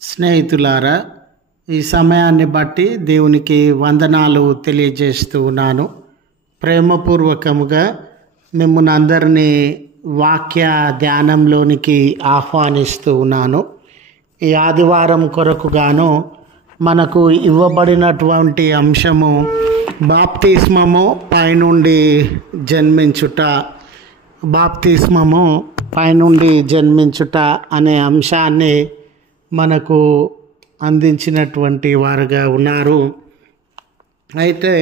స్నేహితులారా, ఈ సమయాన్ని బట్టి దేవునికి వందనాలు తెలియజేస్తూ ఉన్నాను. ప్రేమపూర్వకముగా మిమ్మల్ని అందరినీ వాక్య ధ్యానంలోనికి ఆహ్వానిస్తూ ఉన్నాను. ఈ ఆదివారం కొరకుగాను మనకు ఇవ్వబడినటువంటి అంశము బాప్తిస్మము పైనుండి జన్మించుట. బాప్తిస్మము పైనుండి జన్మించుట అనే అంశాన్ని మనకు అందించినటువంటి వారుగా ఉన్నారు. అయితే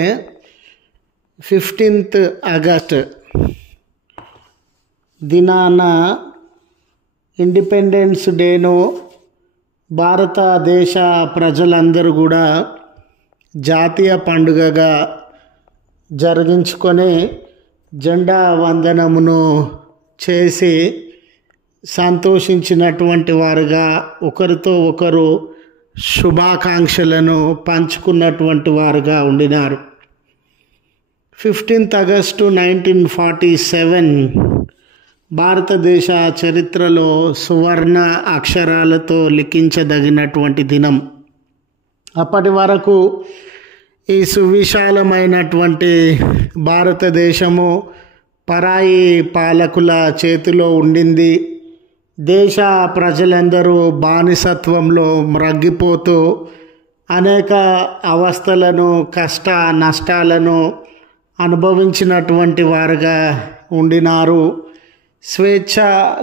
15th ఆగస్ట్ దినాన ఇండిపెండెన్స్ డేను భారతదేశ ప్రజలందరూ కూడా జాతీయ పండుగగా జరిగించుకొని జెండా వందనమును చేసి సంతోషించినటువంటి వారుగా ఒకరితో ఒకరు శుభాకాంక్షలను పంచుకున్నటువంటి వారుగా ఉండినారు. 15th ఆగస్టు 1947 భారతదేశ చరిత్రలో సువర్ణ అక్షరాలతో లిఖించదగినటువంటి దినం. అప్పటి వరకు ఈ సువిశాలమైనటువంటి భారతదేశము పరాయి పాలకుల చేతిలో ఉండింది. దేశ ప్రజలందరూ బానిసత్వంలో మ్రగ్గిపోతూ అనేక అవస్థలను, కష్ట నష్టాలను అనుభవించినటువంటి వారుగా ఉండినారు. స్వేచ్ఛ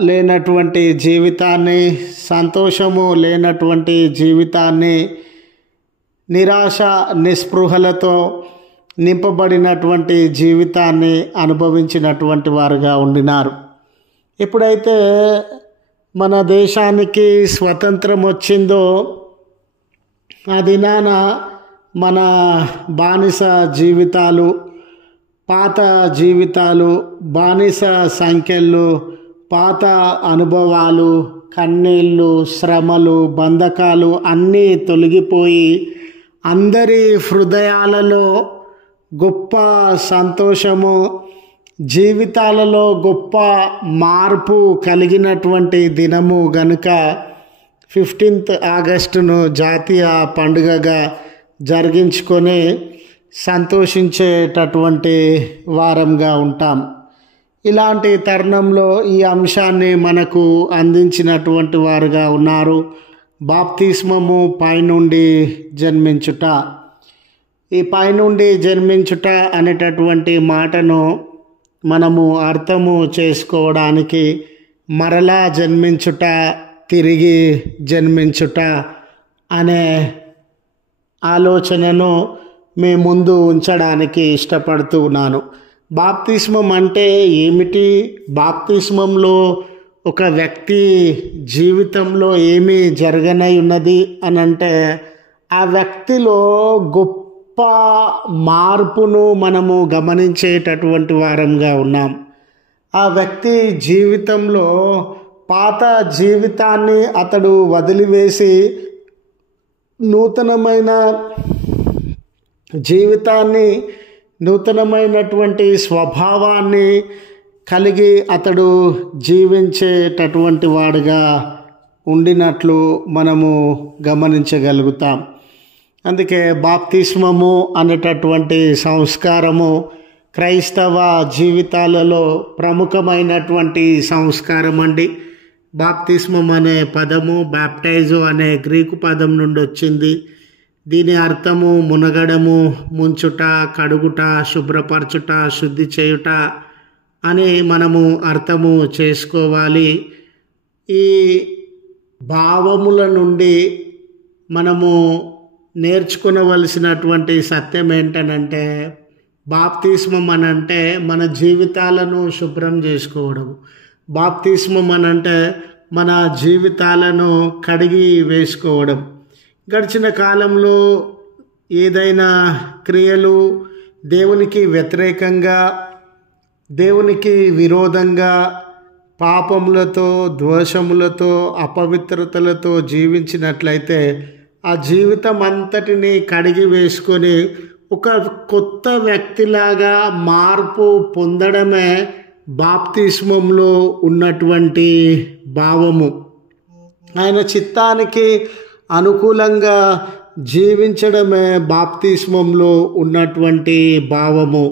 లేనటువంటి జీవితాన్ని, సంతోషము లేనటువంటి జీవితాన్ని, నిరాశ నిస్పృహలతో నింపబడినటువంటి జీవితాన్ని అనుభవించినటువంటి వారుగా ఉండినారు. ఎప్పుడైతే మన దేశానికి స్వతంత్రం వచ్చిందో ఆ దినాన మన బానిస జీవితాలు, పాత జీవితాలు, బానిస సంఖ్యలు, పాత అనుభవాలు, కన్నీళ్ళు, శ్రమలు, బంధకాలు అన్నీ తొలగిపోయి అందరి హృదయాలలో గొప్ప సంతోషము, జీవితాలలో గొప్ప మార్పు కలిగినటువంటి దినము గనుక 15th ఆగస్టును జాతీయ పండుగగా జరిగించుకొని సంతోషించేటటువంటి వారంగా ఉంటాం. ఇలాంటి తరుణంలో ఈ అంశాన్ని మనకు అందించినటువంటి వారుగా ఉన్నారు. బాప్తిస్మము పైనుండి జన్మించుట. ఈ పైనుండి జన్మించుట అనేటటువంటి మాటను మనము అర్థము చేసుకోవడానికి మరలా జన్మించుట, తిరిగి జన్మించుట అనే ఆలోచనను మీ ముందు ఉంచడానికి ఇష్టపడుతూ ఉన్నాను. బాప్తిస్మం అంటే ఏమిటి? బాప్తిస్మంలో ఒక వ్యక్తి జీవితంలో ఏమి జరగనై ఉన్నది అని అంటే ఆ వ్యక్తిలో గొప్ప మార్పును మనము గమనించేటటువంటి వారంగా ఉన్నాం. ఆ వ్యక్తి జీవితంలో పాత జీవితాన్ని అతడు వదిలివేసి నూతనమైన జీవితాన్ని, నూతనమైనటువంటి స్వభావాన్ని కలిగి అతడు జీవించేటటువంటి వాడుగా ఉండినట్లు మనము గమనించగలుగుతాం. అందుకే బాప్తిస్మము అనేటటువంటి సంస్కారము క్రైస్తవ జీవితాలలో ప్రముఖమైనటువంటి సంస్కారం అండి. బాప్తిస్మం అనే పదము బ్యాప్టైజో అనే గ్రీకు పదం నుండి వచ్చింది. దీని అర్థము మునగడము, ముంచుట, కడుగుట, శుభ్రపరచుట, శుద్ధి చేయుట అని మనము అర్థము చేసుకోవాలి. ఈ భావముల నుండి మనము నేర్చుకునవలసినటువంటి సత్యం ఏంటనంటే బాప్తిస్మం అనంటే మన జీవితాలను శుభ్రం చేసుకోవడం. బాప్తిస్మం అనంటే మన జీవితాలను కడిగి వేసుకోవడం. గడిచిన కాలంలో ఏదైనా క్రియలు దేవునికి వ్యతిరేకంగా, దేవునికి విరోధంగా, పాపములతో, ద్వేషములతో, అపవిత్రతలతో జీవించినట్లయితే ఆ జీవితం అంతటిని కడిగి వేసుకొని ఒక కొత్త వ్యక్తిలాగా మార్పు పొందడమే బాప్తిస్మంలో ఉన్నటువంటి భావము. ఆయన చిత్తానికి అనుకూలంగా జీవించడమే బాప్తిస్మంలో ఉన్నటువంటి భావము.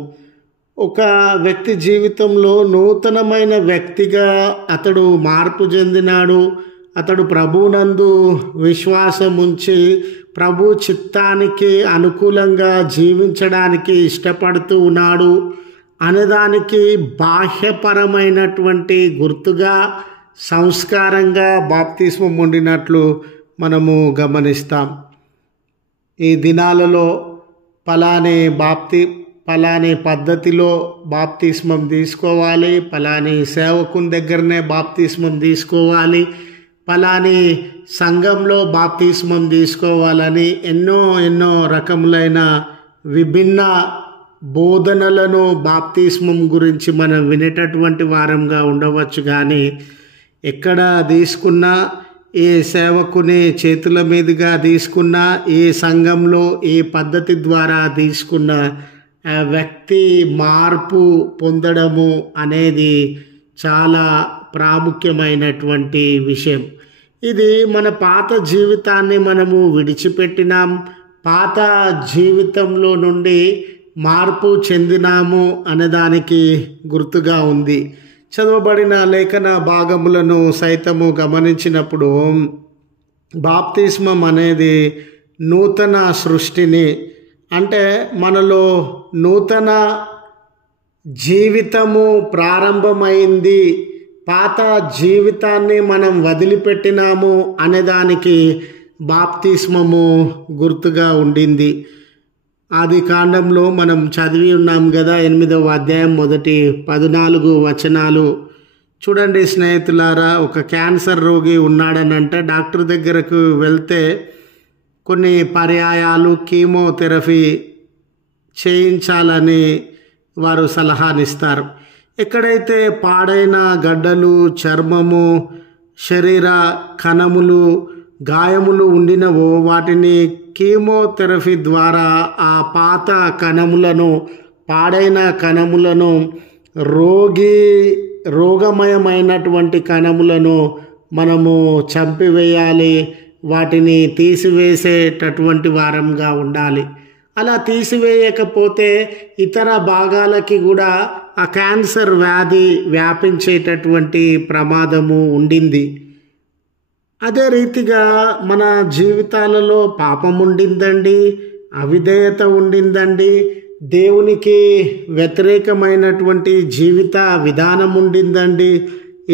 ఒక వ్యక్తి జీవితంలో నూతనమైన వ్యక్తిగా అతడు మార్పు చెందినాడు. అతడు ప్రభువునందు విశ్వాసం ఉంచి ప్రభు చిత్తానికి అనుకూలంగా జీవించడానికి ఇష్టపడుతూ ఉన్నాడు అనేదానికి బాహ్యపరమైనటువంటి గుర్తుగా, సంస్కారంగా బాప్తిస్మం ఉండినట్లు మనము గమనిస్తాం. ఈ దినాలలో పలాని పద్ధతిలో బాప్తిస్మం తీసుకోవాలి, పలాని సేవకుని దగ్గరనే బాప్తిస్మం తీసుకోవాలి, పలాని సంఘంలో బాప్తిస్మం తీసుకోవాలని ఎన్నో రకములైన విభిన్న బోధనలను బాప్తిస్మం గురించి మనం వినేటటువంటి వారంగా ఉండవచ్చు. కానీ ఎక్కడ తీసుకున్నా, ఏ సేవకుని చేతుల మీదుగా తీసుకున్నా, ఏ సంఘంలో ఏ పద్ధతి ద్వారా తీసుకున్నా ఆ వ్యక్తి మార్పు పొందడము అనేది చాలా ప్రాముఖ్యమైనటువంటి విషయం. ఇది మన పాత జీవితాన్ని మనము విడిచిపెట్టినాం, పాత జీవితంలో నుండి మార్పు చెందినాము అనేదానికి గుర్తుగా ఉంది. చదవబడిన లేఖన భాగములను సైతము గమనించినప్పుడు బాప్తిస్మం అనేది నూతన సృష్టిని, అంటే మనలో నూతన జీవితము ప్రారంభమైంది, పాత జీవితాన్ని మనం వదిలిపెట్టినాము అనేదానికి బాప్తిస్మము గుర్తుగా ఉండింది. ఆది కాండంలో మనం చదివి ఉన్నాం కదా, 8వ అధ్యాయం మొదటి 14 వచనాలు. చూడండి స్నేహితులారా, ఒక క్యాన్సర్ రోగి ఉన్నాడనంటే డాక్టర్ దగ్గరకు వెళ్తే కొన్ని పర్యాయాలు కీమోథెరపీ చేయించాలని వారు సలహానిస్తారు. ఎక్కడైతే పాడైన గడ్డలు, చర్మము, శరీర కణములు, గాయములు ఉండినవో వాటిని కీమోథెరపీ ద్వారా ఆ పాత కణములను, పాడైన కణములను, రోగమయమైనటువంటి కణములను మనము చంపివేయాలి, వాటిని తీసివేసేటటువంటి వారంగా ఉండాలి. అలా తీసివేయకపోతే ఇతర భాగాలకి కూడా ఆ క్యాన్సర్ వ్యాధి వ్యాపించేటటువంటి ప్రమాదము ఉండింది. అదే రీతిగా మన జీవితాలలో పాపం ఉండిందండి, అవిధేయత ఉండిందండి, దేవునికి వ్యతిరేకమైనటువంటి జీవిత విధానం ఉండిందండి.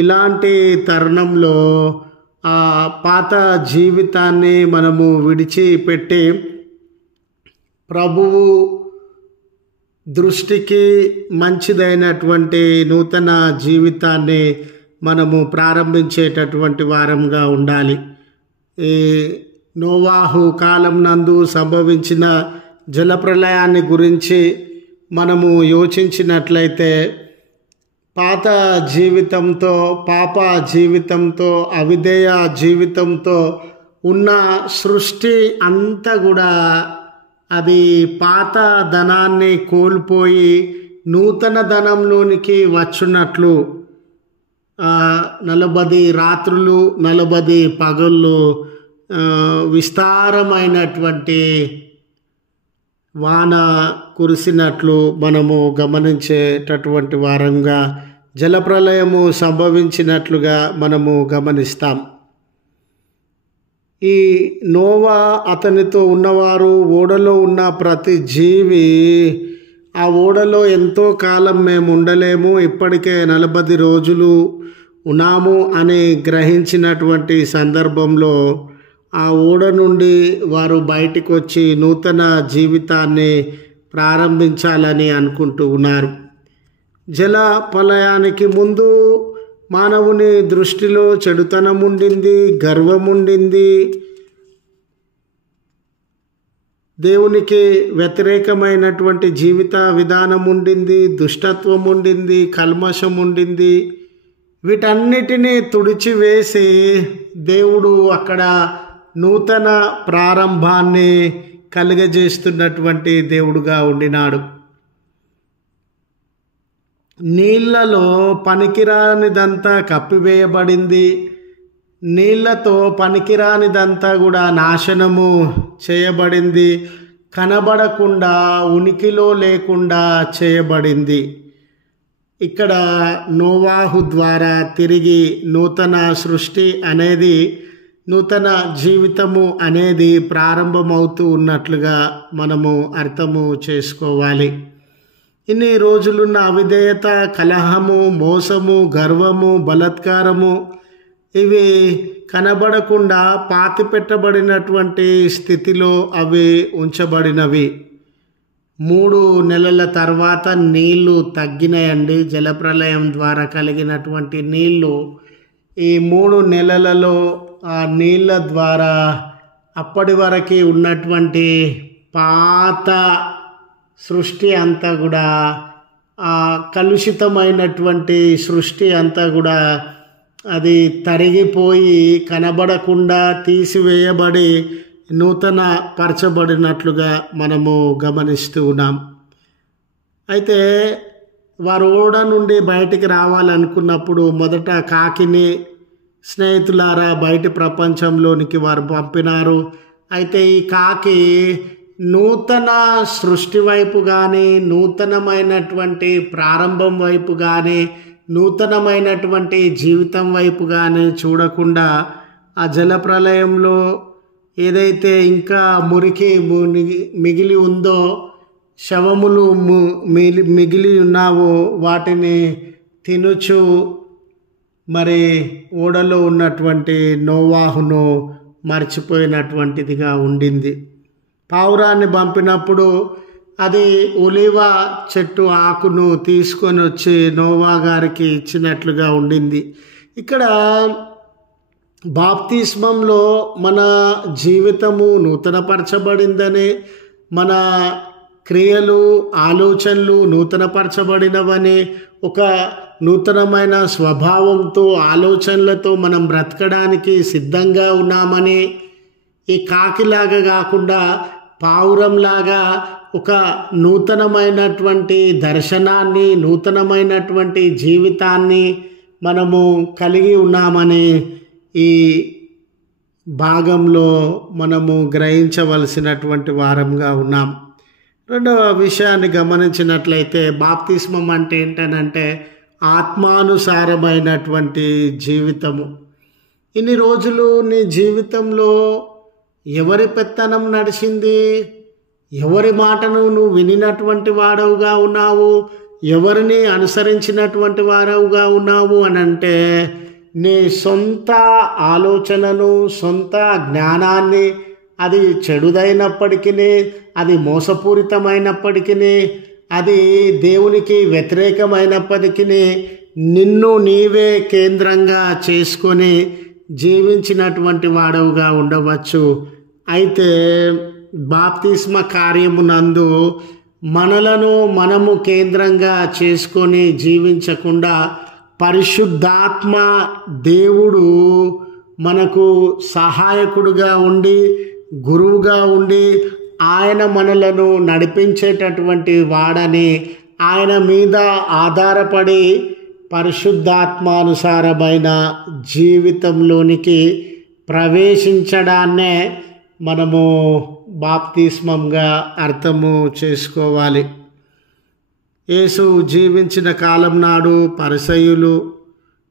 ఇలాంటి తరుణంలో ఆ పాత జీవితాన్ని మనము విడిచిపెట్టి ప్రభువు దృష్టికి మంచిదైనటువంటి నూతన జీవితాన్ని మనము ప్రారంభించేటటువంటి వారంగా ఉండాలి. ఈ నోవాహు కాలం నందు సంభవించిన జలప్రళయాన్ని గురించి మనము యోచించినట్లయితే పాత జీవితంతో, పాప జీవితంతో, అవిధేయ జీవితంతో ఉన్న సృష్టి అంతా కూడా అది పాత ధనాన్ని కోల్పోయి నూతన ధనంలోనికి వచ్చున్నట్లు 40 రాత్రులు 40 పగళ్ళు విస్తారమైనటువంటి వాన కురిసినట్లు మనము గమనించేటటువంటి వారంగా, జలప్రలయము సంభవించినట్లుగా మనము గమనిస్తాం. ఈ నోవా, అతనితో ఉన్నవారు, ఓడలో ఉన్న ప్రతి జీవి ఆ ఓడలో ఎంతో కాలం మేము ఉండలేము, ఇప్పటికే 40 రోజులు ఉన్నాము అని గ్రహించినటువంటి సందర్భంలో ఆ ఓడ నుండి వారు బయటికి వచ్చి నూతన జీవితాన్ని ప్రారంభించాలని అనుకుంటూ ఉన్నారు. జల ప్రళయానికి ముందు మానవుని దృష్టిలో చెడుతనం ఉండింది, గర్వం ఉండింది, దేవునికి వ్యతిరేకమైనటువంటి జీవిత విధానం ఉండింది, దుష్టత్వం ఉండింది, కల్మషం ఉండింది. వీటన్నిటినీ తుడిచివేసి దేవుడు అక్కడ నూతన ప్రారంభాన్ని కలుగజేస్తున్నటువంటి దేవుడుగా ఉండినాడు. నీళ్లలో పనికిరానిదంతా కప్పివేయబడింది, నీళ్లతో పనికిరానిదంతా కూడా నాశనము చేయబడింది, కనబడకుండా ఉనికిలో లేకుండా చేయబడింది. ఇక్కడ నోవాహు ద్వారా తిరిగి నూతన సృష్టి అనేది, నూతన జీవితము అనేది ప్రారంభమవుతూ ఉన్నట్లుగా మనము అర్థము చేసుకోవాలి. ఇన్ని రోజులున్న అవిధేయత, కలహము, మోసము, గర్వము, బలాత్కారము ఇవి కనబడకుండా పాతిపెట్టబడినటువంటి స్థితిలో అవి ఉంచబడినవి. 3 నెలల తర్వాత నీళ్లు తగ్గినాయండి. జలప్రలయం ద్వారా కలిగినటువంటి నీళ్లు ఈ 3 నెలలలో ఆ నీళ్ళ ద్వారా అప్పటి వరకు ఉన్నటువంటి పాత సృష్టి అంతా కూడా, ఆ కలుషితమైనటువంటి సృష్టి అంతా కూడా అది తరిగిపోయి కనబడకుండా తీసివేయబడి నూతన పరచబడినట్లుగా మనము గమనిస్తూ ఉన్నాం. అయితే వారు ఓడ నుండి బయటికి రావాలనుకున్నప్పుడు మొదట కాకిని, స్నేహితులారా బయటి ప్రపంచంలోనికి వారు పంపినారు. అయితే ఈ కాకి నూతన సృష్టి వైపు కానీ, నూతనమైనటువంటి ప్రారంభం వైపు కానీ, నూతనమైనటువంటి జీవితం వైపు కానీ చూడకుండా ఆ జలప్రలయంలో ఏదైతే ఇంకా మురికి మిగిలి ఉందో, శవములు మిగిలి ఉన్నావో వాటిని తినుచు మరి ఓడలో ఉన్నటువంటి నోవాహును మర్చిపోయినటువంటిదిగా ఉండింది. పావురాన్ని పంపినప్పుడు అది ఒలీవ చెట్టు ఆకును తీసుకొని వచ్చి నోవా గారికి ఇచ్చినట్లుగా ఉండింది. ఇక్కడ బాప్తిస్మంలో మన జీవితము నూతనపరచబడిందని, మన క్రియలు, ఆలోచనలు నూతనపరచబడినవని, ఒక నూతనమైన స్వభావంతో, ఆలోచనలతో మనం బ్రతకడానికి సిద్ధంగా ఉన్నామని, ఈ కాకిలాగా కాకుండా పావురంలాగా ఒక నూతనమైనటువంటి దర్శనాన్ని, నూతనమైనటువంటి జీవితాన్ని మనము కలిగి ఉన్నామని ఈ భాగంలో మనము గ్రహించవలసినటువంటి వారంగా ఉన్నాం. రెండవ విషయాన్ని గమనించినట్లయితే బాప్తిస్మం అంటే ఏంటనంటే ఆత్మానుసారమైనటువంటి జీవితము. ఇన్ని రోజులు నీ జీవితంలో ఎవరి పెత్తనం నడిచింది? ఎవరి మాటను నువ్వు వినినటువంటి వాడవుగా ఉన్నావు? ఎవరిని అనుసరించినటువంటి వాడవుగా ఉన్నావు అని అంటే నీ సొంత ఆలోచనను, సొంత జ్ఞానాన్ని, అది చెడుదైనప్పటికీ, అది మోసపూరితమైనప్పటికీ, అది దేవునికి వ్యతిరేకమైనప్పటికీ నిన్ను నీవే కేంద్రంగా చేసుకొని జీవించినటువంటి వాడవుగా ఉండవచ్చు. అయితే బాప్తిస్మ కార్యమునందు మనలను మనము కేంద్రంగా చేసుకొని జీవించకుండా పరిశుద్ధాత్మ దేవుడు మనకు సహాయకుడుగా ఉండి, గురువుగా ఉండి, ఆయన మనలను నడిపించేటటువంటి వాడని, ఆయన మీద ఆధారపడి పరిశుద్ధాత్మానుసారమైన జీవితంలోనికి ప్రవేశించడాన్నే మనము బాప్తిస్మంగా అర్థము చేసుకోవాలి. యేసు జీవించిన కాలం నాడు పరిసయ్యులు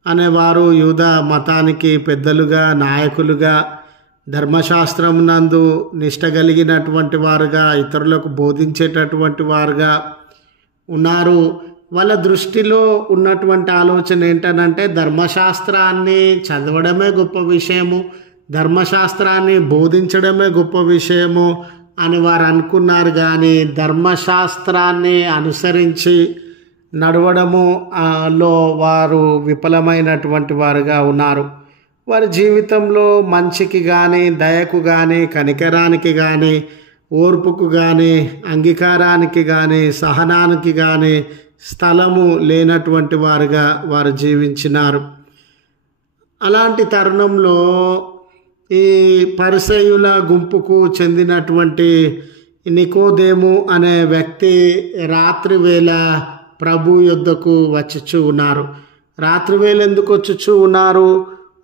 అనేవారు యూదా మతానికి పెద్దలుగా, నాయకులుగా, ధర్మశాస్త్రం నందు నిష్ట కలిగినటువంటి వారుగా, ఇతరులకు బోధించేటటువంటి వారుగా ఉన్నారు. వాళ్ళ దృష్టిలో ఉన్నటువంటి ఆలోచన ఏంటనంటే ధర్మశాస్త్రాన్ని చదవడమే గొప్ప విషయము, ధర్మశాస్త్రాన్ని బోధించడమే గొప్ప విషయము అని వారు అనుకున్నారు. కానీ ధర్మశాస్త్రాన్ని అనుసరించి నడవడము లో వారు విఫలమైనటువంటి వారుగా ఉన్నారు. వారి జీవితంలో మంచికి కానీ, దయకు కానీ, కనికరానికి కానీ, ఓర్పుకు కానీ, అంగీకారానికి కానీ, సహనానికి కానీ స్థలము లేనటువంటి వారుగా వారు జీవించినారు. అలాంటి తరుణంలో ఈ పరిసయ్యుల గుంపుకు చెందినటువంటి నికోదేము అనే వ్యక్తి రాత్రి వేళ ప్రభు యొద్దకు వచ్చుచూ ఉన్నారు. రాత్రి వేళ ఎందుకు వచ్చుచూ ఉన్నారు?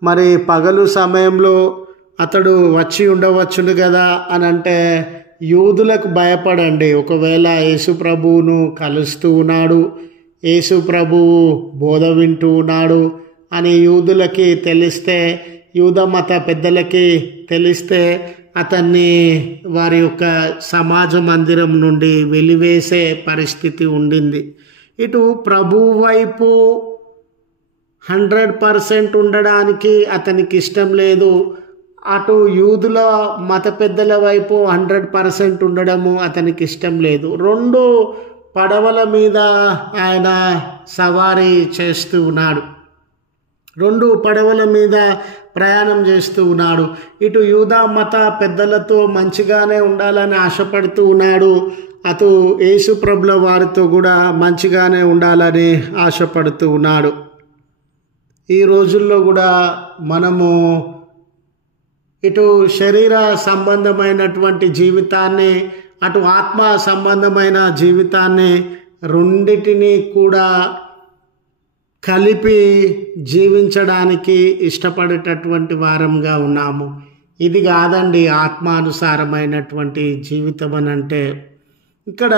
మరి పగలు సమయంలో అతడు వచ్చి ఉండవచ్చును కదా అని అంటే యూదులకు భయపడండి. ఒకవేళ యేసు ప్రభువును కలుస్తూ ఉన్నాడు, యేసు ప్రభువు బోధ వింటూ ఉన్నాడు అని యూదులకి తెలిస్తే, యూద మత పెద్దలకి తెలిస్తే అతన్ని వారి యొక్క సమాజ మందిరం నుండి వెలివేసే పరిస్థితి ఉండింది. ఇటు ప్రభువు వైపు 100% ఉండడానికి అతనికి ఇష్టం లేదు, అటు యూదుల మత పెద్దల వైపు 100% ఉండడము అతనికి ఇష్టం లేదు. 2 పడవల మీద ఆయన సవారీ చేస్తూ ఉన్నాడు, 2 పడవల మీద ప్రయాణం చేస్తూ ఉన్నాడు. ఇటు యూదా మత పెద్దలతో మంచిగానే ఉండాలని ఆశపడుతూ ఉన్నాడు, అటు యేసు ప్రభుల వారితో కూడా మంచిగానే ఉండాలని ఆశపడుతూ ఉన్నాడు. ఈ రోజుల్లో కూడా మనము ఇటు శరీర సంబంధమైనటువంటి జీవితాన్ని, అటు ఆత్మ సంబంధమైన జీవితాన్ని రెండిటిని కూడా కలిపి జీవించడానికి ఇష్టపడేటటువంటి వారంగా ఉన్నాము. ఇది కాదండి ఆత్మానుసారమైనటువంటి జీవితం అని అంటే. ఇక్కడ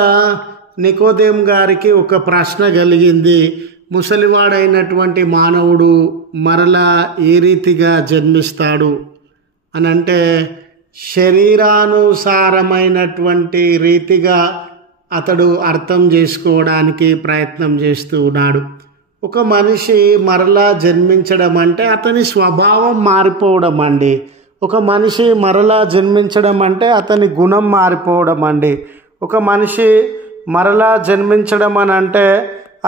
నికోదేము గారికి ఒక ప్రశ్న కలిగింది. ముసలివాడైనటువంటి మానవుడు మరలా ఏ రీతిగా జన్మిస్తాడు అని అంటే శరీరానుసారమైనటువంటి రీతిగా అతడు అర్థం చేసుకోవడానికి ప్రయత్నం చేస్తూ ఉన్నాడు. ఒక మనిషి మరలా జన్మించడం అంటే అతని స్వభావం మారిపోవడం అండి. ఒక మనిషి మరలా జన్మించడం అంటే అతని గుణం మారిపోవడం అండి. ఒక మనిషి మరలా జన్మించడం అని అంటే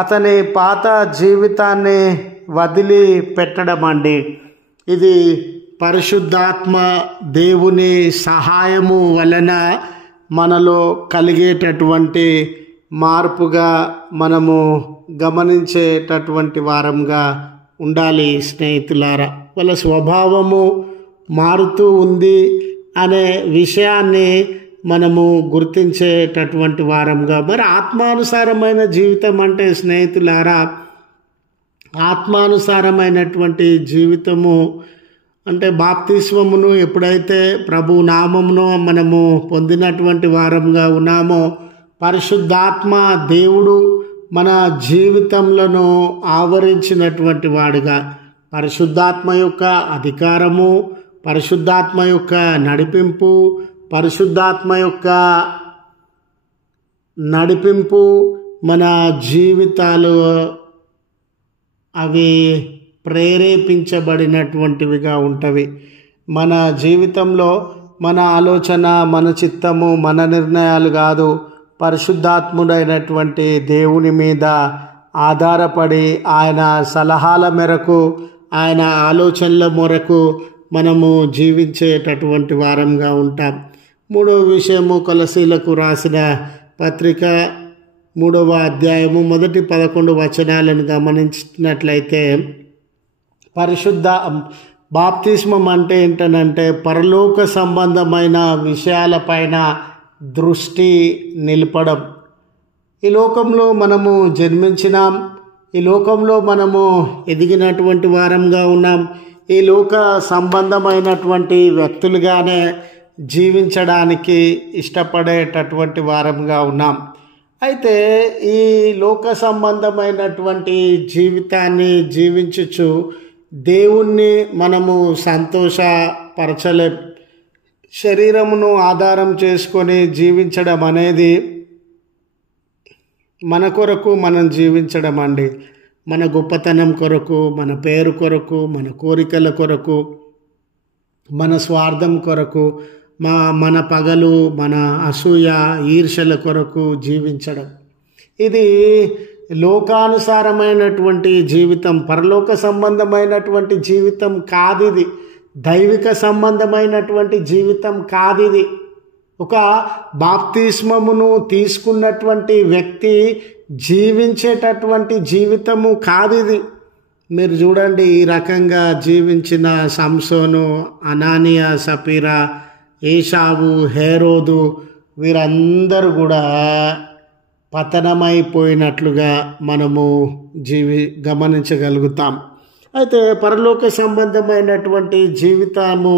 అతని పాత జీవితాన్ని వదిలి పెట్టడం అండి. ఇది పరిశుద్ధాత్మ దేవుని సహాయము వలన మనలో కలిగేటటువంటి మార్పుగా మనము గమనించేటటువంటి వారంగా ఉండాలి స్నేహితులారా. వాళ్ళ స్వభావము మారుతూ ఉంది అనే విషయాన్ని మనము గుర్తించేటటువంటి వారంగా. మరి ఆత్మానుసారమైన జీవితం అంటే స్నేహితులారా, ఆత్మానుసారమైనటువంటి జీవితము అంటే బాప్తిస్మమును ఎప్పుడైతే ప్రభు నామమును మనము పొందినటువంటి వారంగా ఉన్నామో, పరిశుద్ధాత్మ దేవుడు మన జీవితంలో ఆవరించినటువంటి వాడుగా, పరిశుద్ధాత్మ యొక్క అధికారము, పరిశుద్ధాత్మ యొక్క నడిపింపు, పరిశుద్ధాత్మ యొక్క నడిపింపు మన జీవితాలు అవి ప్రేరేపించబడినటువంటివిగా ఉంటవి. మన జీవితంలో మన ఆలోచన, మన చిత్తము, మన నిర్ణయాలు కాదు, పరిశుద్ధాత్ముడైనటువంటి దేవుని మీద ఆధారపడి ఆయన సలహాల మేరకు, ఆయన ఆలోచనల మేరకు మనము జీవించేటటువంటి వారంగా ఉంటాం. 3వ విషయము కొలసీలకు రాసిన పత్రిక 3వ అధ్యాయము మొదటి 11 వచనాలను గమనించినట్లయితే, పరిశుద్ధ బాప్తిస్మం అంటే ఏంటనంటే పరలోక సంబంధమైన విషయాలపైన దృష్టి నిలపడం. ఈ లోకంలో మనము జన్మించినాం, ఈ లోకంలో మనము ఎదిగినటువంటి వారంగా ఉన్నాం, ఈ లోక సంబంధమైనటువంటి వ్యక్తులుగానే జీవించడానికి ఇష్టపడేటటువంటి వారంగా ఉన్నాం. అయితే ఈ లోక సంబంధమైనటువంటి జీవితాన్ని జీవించుచు దేవుణ్ణి మనము సంతోషపరచలేం. శరీరమును ఆధారం చేసుకొని జీవించడం అనేది మన కొరకు మనం జీవించడం అండి. మన గొప్పతనం కొరకు, మన పేరు కొరకు, మన కోరికల కొరకు, మన స్వార్థం కొరకు, మన పగలు, మన అసూయ, ఈర్ష్యల కొరకు జీవించడం. ఇది లోకానుసారమైనటువంటి జీవితం, పరలోక సంబంధమైనటువంటి జీవితం కాదు. ఇది దైవిక సంబంధమైనటువంటి జీవితం కాదు. ఇది ఒక బాప్తిస్మమును తీసుకున్నటువంటి వ్యక్తి జీవించేటటువంటి జీవితము కాదు ఇది. మీరు చూడండి, ఈ రకంగా జీవించిన సంసోను, అనానియా, సపీరా, ఏషావు, హేరోదు వీరందరూ కూడా పతనమైపోయినట్లుగా మనము గమనించగలుగుతాం. అయితే పరలోక సంబంధమైనటువంటి జీవితము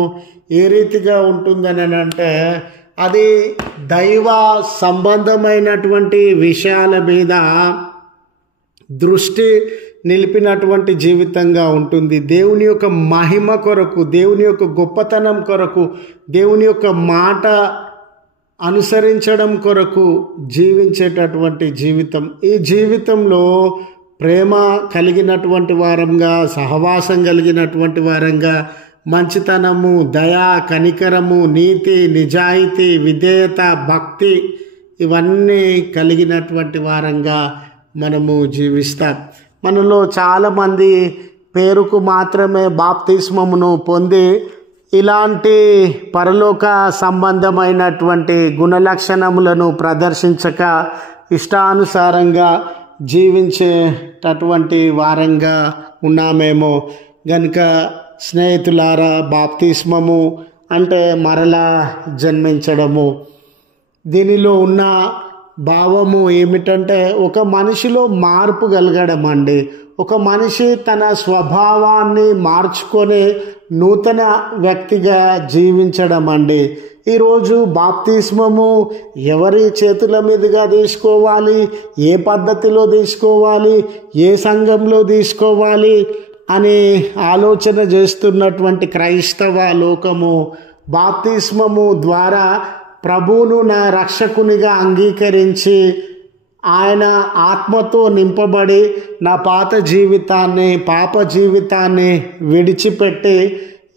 ఏ రీతిగా ఉంటుందని అంటే అది దైవ సంబంధమైనటువంటి విషయాల మీద దృష్టి నిలిపినటువంటి జీవితంగా ఉంటుంది. దేవుని యొక్క మహిమ కొరకు, దేవుని యొక్క గొప్పతనం కొరకు, దేవుని యొక్క మాట అనుసరించడం కొరకు జీవించేటటువంటి జీవితం. ఈ జీవితంలో ప్రేమ కలిగినటువంటి వారంగా, సహవాసం కలిగినటువంటి వారంగా, మంచితనము, దయ, కనికరము, నీతి, నిజాయితీ, విధేయత, భక్తి ఇవన్నీ కలిగినటువంటి వారంగా మనము జీవిస్తాం. మనలో చాలామంది పేరుకు మాత్రమే బాప్తిస్మమును పొంది ఇలాంటి పరలోక సంబంధమైనటువంటి గుణలక్షణములను ప్రదర్శించక ఇష్టానుసారంగా జీవించేటటువంటి వారంగా ఉన్నామేమో. గనుక స్నేహితులారా, బాప్తిస్మము అంటే మరలా జన్మించడము. దీనిలో ఉన్న భావము ఏమిటంటే ఒక మనిషిలో మార్పు కలగడం అండి. ఒక మనిషి తన స్వభావాన్ని మార్చుకొని నూతన వ్యక్తిగా జీవించడం అండి. ఈరోజు బాప్తిస్మము ఎవరి చేతుల మీదుగా తీసుకోవాలి, ఏ పద్ధతిలో తీసుకోవాలి, ఏ సంఘంలో తీసుకోవాలి అని ఆలోచన చేస్తున్నటువంటి క్రైస్తవ లోకము బాప్తిస్మము ద్వారా ప్రభువును నా రక్షకునిగా అంగీకరించి ఆయన ఆత్మతో నింపబడి నా పాత జీవితాన్ని, పాప జీవితాన్ని విడిచిపెట్టి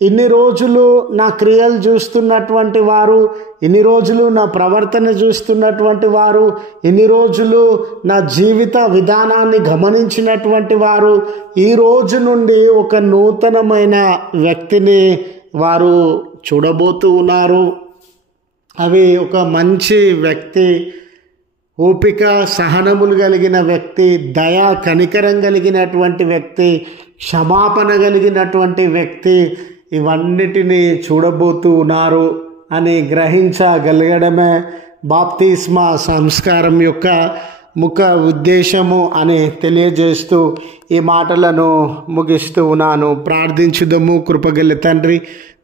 ఇన్ని రోజులు నా క్రియలు చూస్తున్నటువంటి వారు, ఇన్ని రోజులు నా ప్రవర్తన చూస్తున్నటువంటి వారు, ఇన్ని రోజులు నా జీవిత విధానాన్ని గమనించినటువంటి వారు ఈ రోజు నుండి ఒక నూతనమైన వ్యక్తిని వారు చూడబోతూ ఉన్నారు. అవి ఒక మంచి వ్యక్తి, ఓపిక సహనములు కలిగిన వ్యక్తి, దయ కనికరం కలిగినటువంటి వ్యక్తి, క్షమాపణ కలిగినటువంటి వ్యక్తి, ఇవన్నిటినీ చూడబోతూ ఉన్నారు అని గ్రహించగలగడమే బాప్తిస్మా సంస్కారం యొక్క ముఖ్య ఉద్దేశము అని తెలియజేస్తూ ఈ మాటలను ముగిస్తూ ఉన్నాను. ప్రార్థించుదము. కృపగల తండ్రి,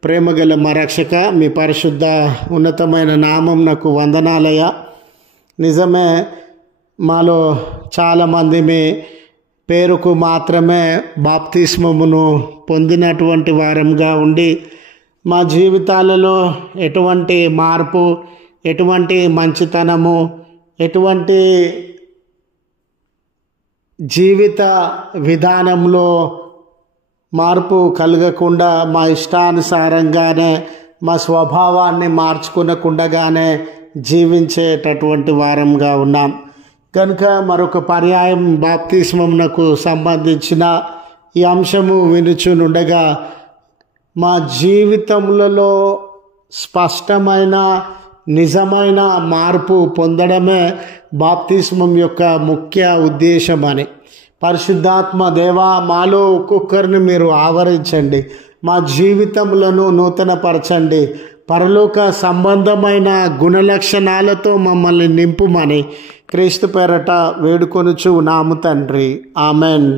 ప్రేమగల మా రక్షక, మీ పరిశుద్ధ ఉన్నతమైన నామం నాకు వందనాలయ. నిజమే, మాలో చాలామంది మీ పేరుకు మాత్రమే బాప్తిస్మమును పొందినటువంటి వారంగా ఉండి మా జీవితాలలో ఎటువంటి మార్పు, ఎటువంటి మంచితనము, ఎటువంటి జీవిత విధానంలో మార్పు కలగకుండా మా ఇష్టానుసారంగానే, మా స్వభావాన్ని మార్చుకునకుండానే జీవించేటటువంటి వారంగా ఉన్నాం. కనుక మరొక పర్యాయం బాప్తిస్మమునకు సంబంధించిన ఈ అంశము వినుచునుండగా మా జీవితములలో స్పష్టమైన నిజమైన మార్పు పొందడమే బాప్తిస్మం యొక్క ముఖ్య ఉద్దేశం అని పరిశుద్ధాత్మ దేవా, మాలో ఒక్కొక్కరిని మీరు ఆవరించండి, మా జీవితములను నూతనపరచండి, పరలోక సంబంధమైన గుణలక్షణాలతో మమ్మల్ని నింపుమని క్రీస్తు పేరట వేడుకొనుచు నాము తండ్రి. ఆమెన్.